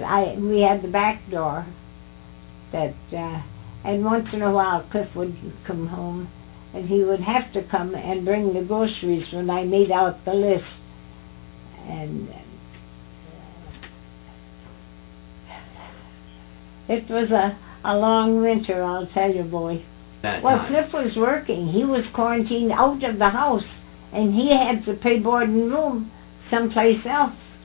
But we had the back door that, and once in a while Cliff would come home, and he would have to come and bring the groceries when I made out the list. And it was a long winter, I'll tell you, boy. Well, Cliff was working. He was quarantined out of the house, and he had to pay board and room someplace else.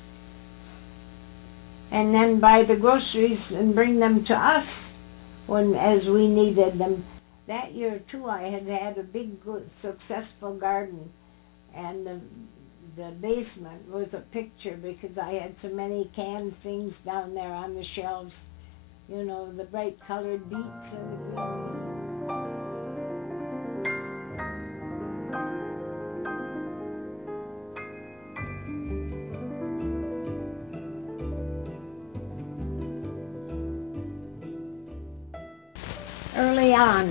And then buy the groceries and bring them to us as we needed them. That year, too, I had a big, good, successful garden, and the basement was a picture because I had so many canned things down there on the shelves. You know, the bright colored beets and the green beans. Early on,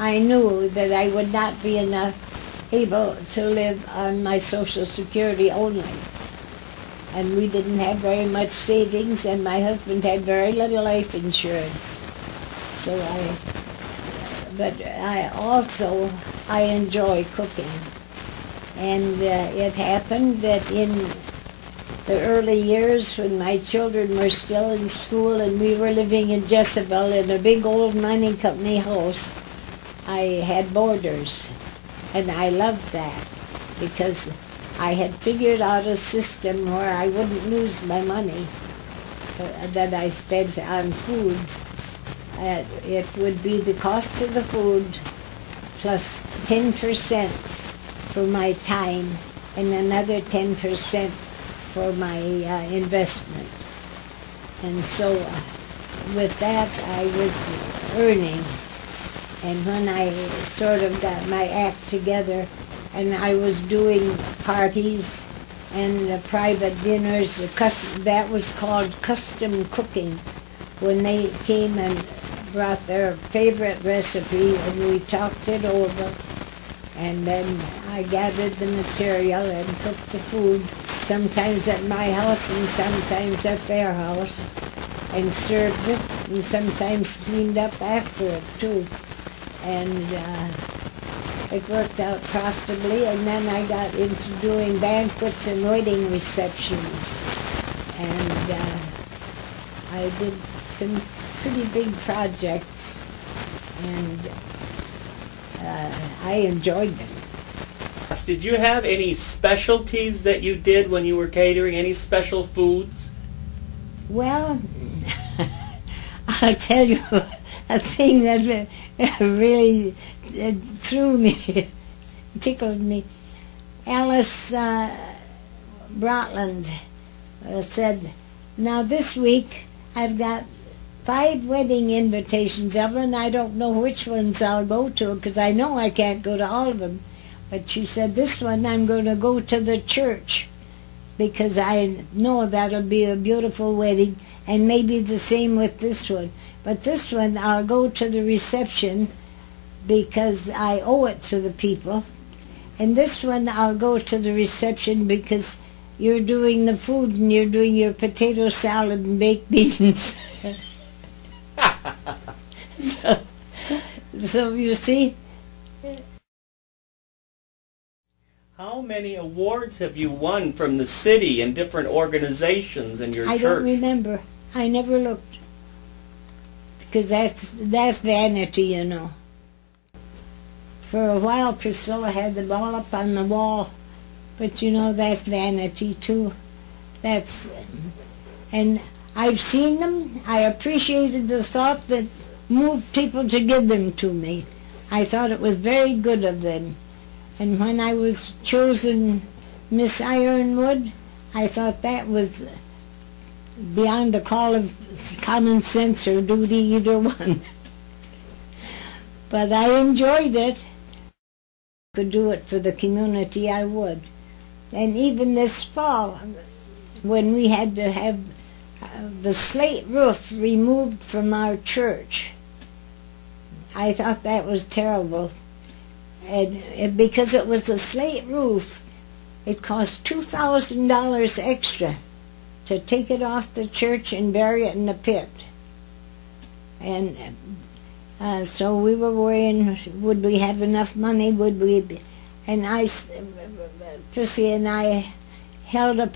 I knew that I would not be able to live on my Social Security only. And we didn't have very much savings, and my husband had very little life insurance. So but I enjoy cooking. And it happened that in the early years when my children were still in school and we were living in Jezebel in a big old mining company house, I had boarders. And I loved that because I had figured out a system where I wouldn't lose my money that I spent on food. It would be the cost of the food plus 10% for my time and another 10% for my investment. And so with that I was earning. And when I sort of got my act together and I was doing parties and private dinners, that was called custom cooking, when they came and brought their favorite recipe and we talked it over, and then I gathered the material and cooked the food, sometimes at my house and sometimes at their house, and served it, and sometimes cleaned up after it too. And it worked out profitably, and then I got into doing banquets and wedding receptions. And I did some pretty big projects, and I enjoyed them. Did you have any specialties that you did when you were catering, any special foods? Well, I'll tell you a thing that really threw me, tickled me. Alice Brotland said, "Now this week I've got 5 wedding invitations, Evelyn. I don't know which ones I'll go to because I know I can't go to all of them. But she said, this one I'm going to go to the church because I know that'll be a beautiful wedding, and maybe the same with this one. But this one I'll go to the reception because I owe it to the people. And this one I'll go to the reception because you're doing the food and you're doing your potato salad and baked beans." So you see. How many awards have you won from the city and different organizations and your church? I don't remember. I never looked. Because that's vanity, you know. For a while Priscilla had them all up on the wall. But you know, that's vanity too. And I've seen them. I appreciated the thought that moved people to give them to me. I thought it was very good of them. And when I was chosen Miss Ironwood, I thought that was beyond the call of common sense or duty, either one. But I enjoyed it. If I could do it for the community, I would. And even this fall, when we had to have the slate roof removed from our church, I thought that was terrible. And because it was a slate roof, it cost $2,000 extra to take it off the church and bury it in the pit. And so we were worrying, would we have enough money? Would we? And Prissy and I held a